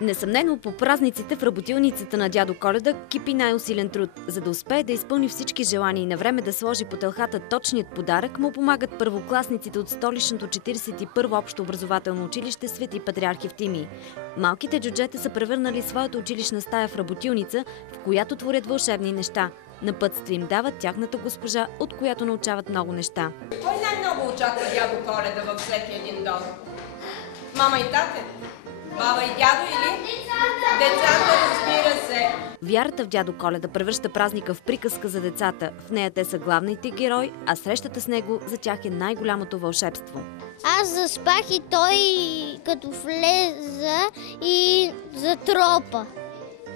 Несъмнено по празниците в работилницата на дядо Коледа кипи най-усилен труд. За да успее да изпълни всички желания и на време да сложи по телхата точният подарък, му помагат първокласниците от столичното 41-во общо образователно училище Свети Патриарх Евтимий. Малките джуджета са превърнали своята училищна стая в работилница, в която творят вълшебни неща. Напътствие им дават тяхната госпожа, от която научават много неща. Кой най-много очаква дядо Коледа във всеки един дом? Мама и тате? Баба и дядо или? Децата, разбира се. Вярата в дядо Коледа превръща празника в приказка за децата. В нея те са главните герои, а срещата с него за тях е най-голямото вълшебство. Аз заспах и той като влеза и затропа.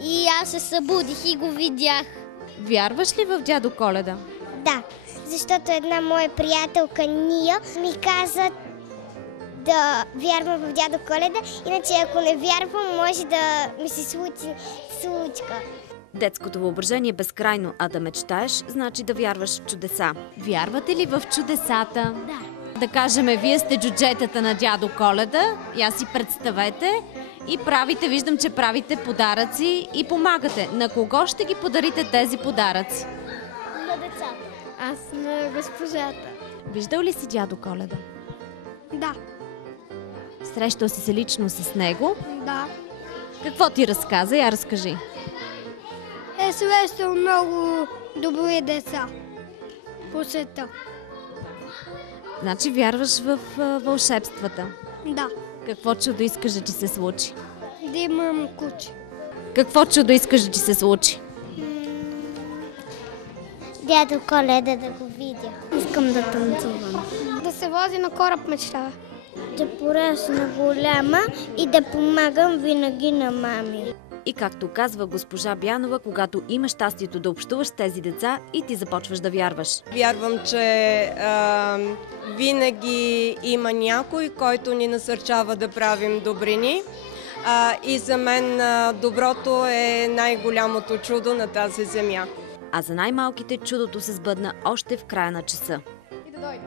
И аз се събудих и го видях. Вярваш ли в дядо Коледа? Да, защото една моя приятелка Ния ми каза да вярвам в дядо Коледа, иначе ако не вярвам, може да ми се случи случка. Детското въображение е безкрайно, а да мечтаеш, значи да вярваш в чудеса. Вярвате ли в чудесата? Да. Да кажем, вие сте джуджетата на дядо Коледа, я си представете, и правите, виждам, че правите подаръци и помагате. На кого ще ги подарите тези подаръци? На децата. Аз на госпожата. Виждал ли си дядо Коледа? Да. Срещал си се лично с него? Да. Какво ти разказа? Я разкажи. Е срещал много добри деца по света. Значи вярваш в вълшебствата. Да. Какво чудо искаш да ти се случи? Да имам куче. Какво чудо искаш да ти се случи? Дядо Коледа да го видя. Искам да танцувам. Да се вози на кораб мечтава. Да порасна голяма и да помагам винаги на мами. И както казва госпожа Бянова, когато имаш щастието да общуваш с тези деца и ти започваш да вярваш. Вярвам, че винаги има някой, който ни насърчава да правим добрини. И за мен доброто е най-голямото чудо на тази земя. А за най-малките чудото се сбъдна още в края на часа. И да дойде.